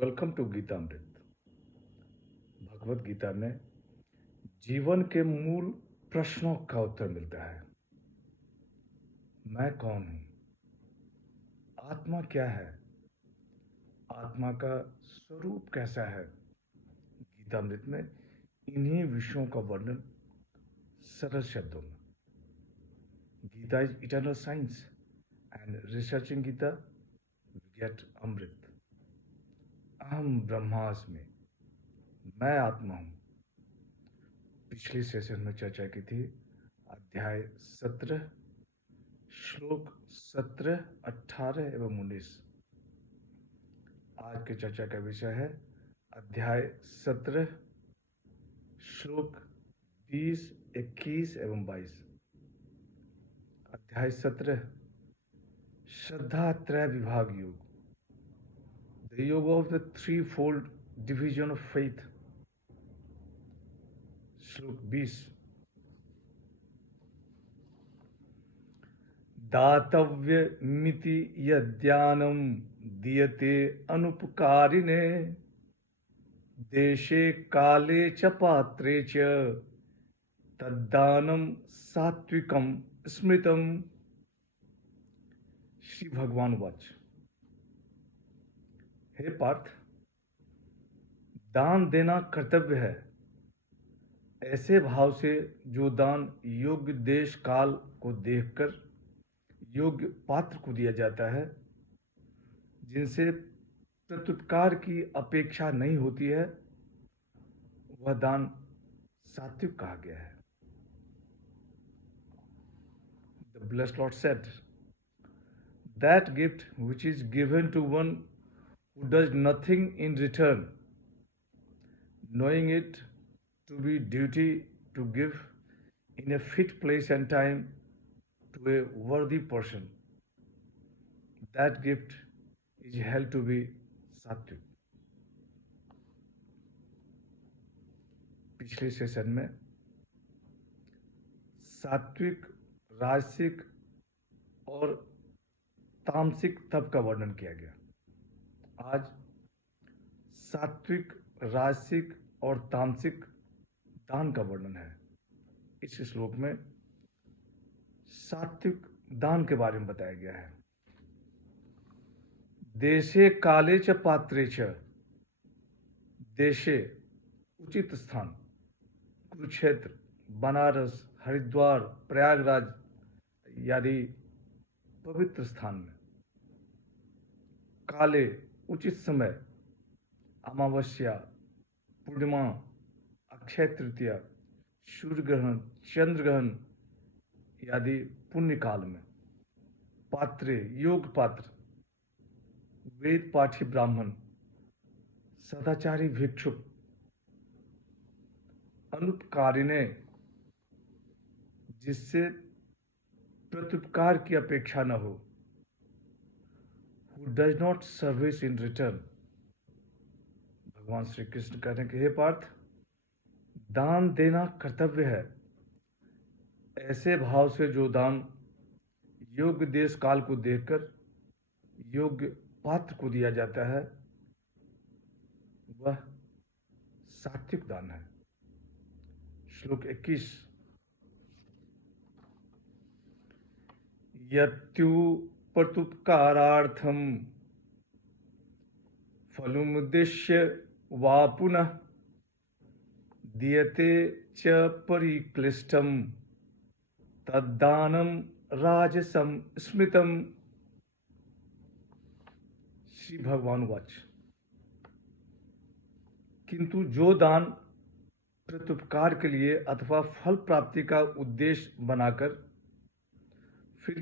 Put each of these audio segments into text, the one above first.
Welcome to Geetamrit. Bhagavad Gita में जीवन के मूल प्रश्नों का उत्तर मिलता है। मैं कौन हूं? आत्मा क्या है? आत्मा का स्वरूप कैसा है? गीतामृत में इन्हीं विषयों का वर्णन सरल शब्दों में। Gita is eternal science and researching Gita we get amrit. अहम ब्रह्मास्मि, मैं आत्मा हूं। पिछले सेशन में चर्चा की थी अध्याय 17 श्लोक 17, 18 एवं 19। आज की चर्चा का विषय है अध्याय 17 श्लोक 20, 21 एवं 22। अध्याय 17 श्रद्धा त्रय विभाग योग, द योग of the three fold division of faith. श्लोक 20 दातव्य मिति यद्यानम दीयते अनुपकारिणे देशे काले च पात्रे च तद्दानम सात्विकम स्मृतम। श्री भगवान वाच, हे पार्थ, दान देना कर्तव्य है ऐसे भाव से जो दान योग्य देश काल को देखकर योग्य पात्र को दिया जाता है, जिनसे प्रत्युपकार की अपेक्षा नहीं होती है, वह दान सात्विक कहा गया है। The blessed Lord said, that gift which is given to one who does nothing in return, knowing it to be duty to give in a fit place and time to a worthy person, that gift is held to be सात्विक। पिछले session में सात्विक, राजसिक और तामसिक तप का वर्णन किया गया। आज सात्विक, राजसिक और तामसिक दान का वर्णन है। इस श्लोक में सात्विक दान के बारे में बताया गया है। देशे काले च पात्रे च, देशे उचित स्थान, कुरुक्षेत्र, बनारस, हरिद्वार, प्रयागराज आदि पवित्र स्थान में, काले उचित समय, अमावस्या, पूर्णिमा, अक्षय तृतीया, सूर्य ग्रहण, चंद्र ग्रहण आदि पुण्य काल में, पात्रे योग पात्र, वेद पाठी ब्राह्मण, सदाचारी भिक्षुक, अनुपकारिणे, जिससे प्रत्युपकार की अपेक्षा न हो, who does not service in return। भगवान श्री कृष्ण कहते हैं कि हे पार्थ, दान देना कर्तव्य है ऐसे भाव से जो दान योग्य देश काल को देखकर योग्य पात्र को दिया जाता है, वह सात्विक दान है। श्लोक 21 यत्युपकारार्थम फलमुद्देश्य वा पुनः दीयते च परिक्लिष्टम तद्दानम राजसम स्मृतम। श्री भगवान वाच, किंतु जो दान प्रत्युपकार के लिए अथवा फल प्राप्ति का उद्देश्य बनाकर फिर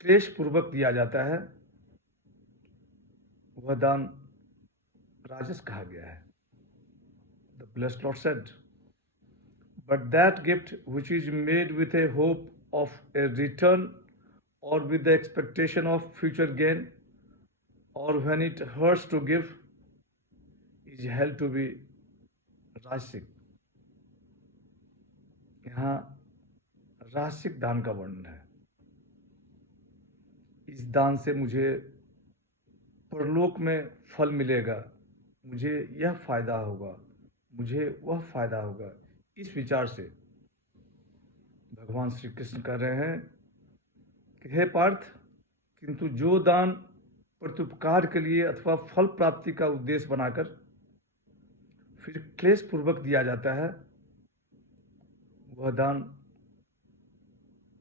क्लेश पूर्वक दिया जाता है, वह दान राजस कहा गया है। The blessed Lord said, but that gift which is made with a hope of a return or with the expectation of future gain, or when it hurts to give, is held to be राजसिक। यहाँ राजसिक दान का वर्णन है। इस दान से मुझे परलोक में फल मिलेगा, मुझे यह फायदा होगा, मुझे वह फायदा होगा, इस विचार से भगवान श्री कृष्ण कह रहे हैं कि हे पार्थ, किंतु जो दान प्रत्युपकार के लिए अथवा फल प्राप्ति का उद्देश्य बनाकर फिर क्लेश पूर्वक दिया जाता है, वह दान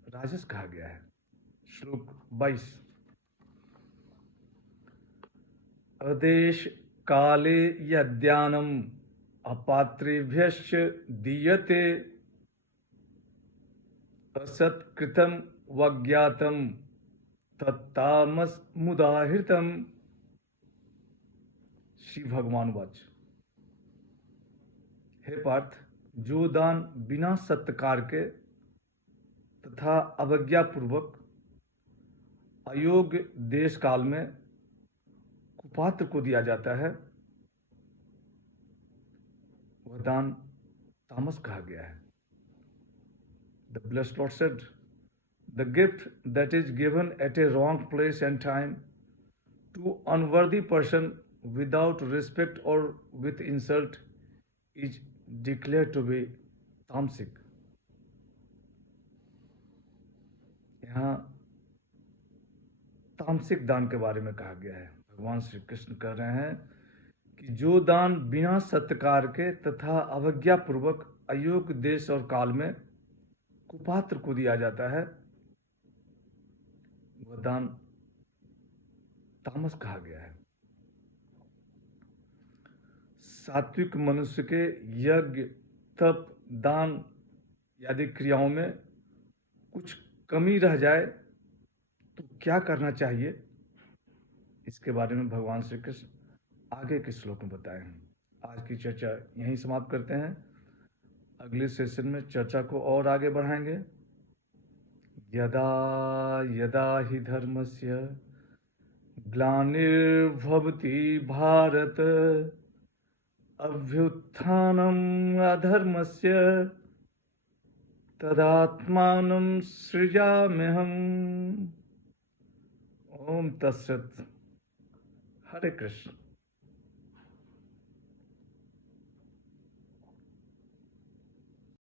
राजस कहा गया है। श्लोक 22। अदेश काले यद्यानम अपात्रेभ्यश्च दीयते असत्कृतं वज्ञातं तत्तामसमुदाहृतम्। श्री भगवान वाच। हे पार्थ, जो दान बिना सत्कार के तथा अवज्ञापूर्वक अयोग्य देश काल में कुपात्र को दिया जाता है, वह दान तामस कहा गया है। The blessed Lord said, the gift that is given at a wrong place and time to unworthy person without respect or with insult is declared to be तामसिक। यहाँ तामसिक दान के बारे में कहा गया है। भगवान श्री कृष्ण कह रहे हैं कि जो दान बिना सत्कार के तथा अवज्ञापूर्वक अयोग्य देश और काल में कुपात्र को दिया जाता है, वह दान तामस कहा गया है। सात्विक मनुष्य के यज्ञ, तप, दान आदि क्रियाओं में कुछ कमी रह जाए तो क्या करना चाहिए, इसके बारे में भगवान श्री कृष्ण आगे के श्लोक में बताए हैं। आज की चर्चा यहीं समाप्त करते हैं। अगले सेशन में चर्चा को और आगे बढ़ाएंगे। यदा यदा हि धर्मस्य ग्लानिर्भवति भारत अभ्युत्थानम् अधर्मस्य तदात्मानं सृजाम्यहम्। ओम तत्सत्। हरे कृष्ण।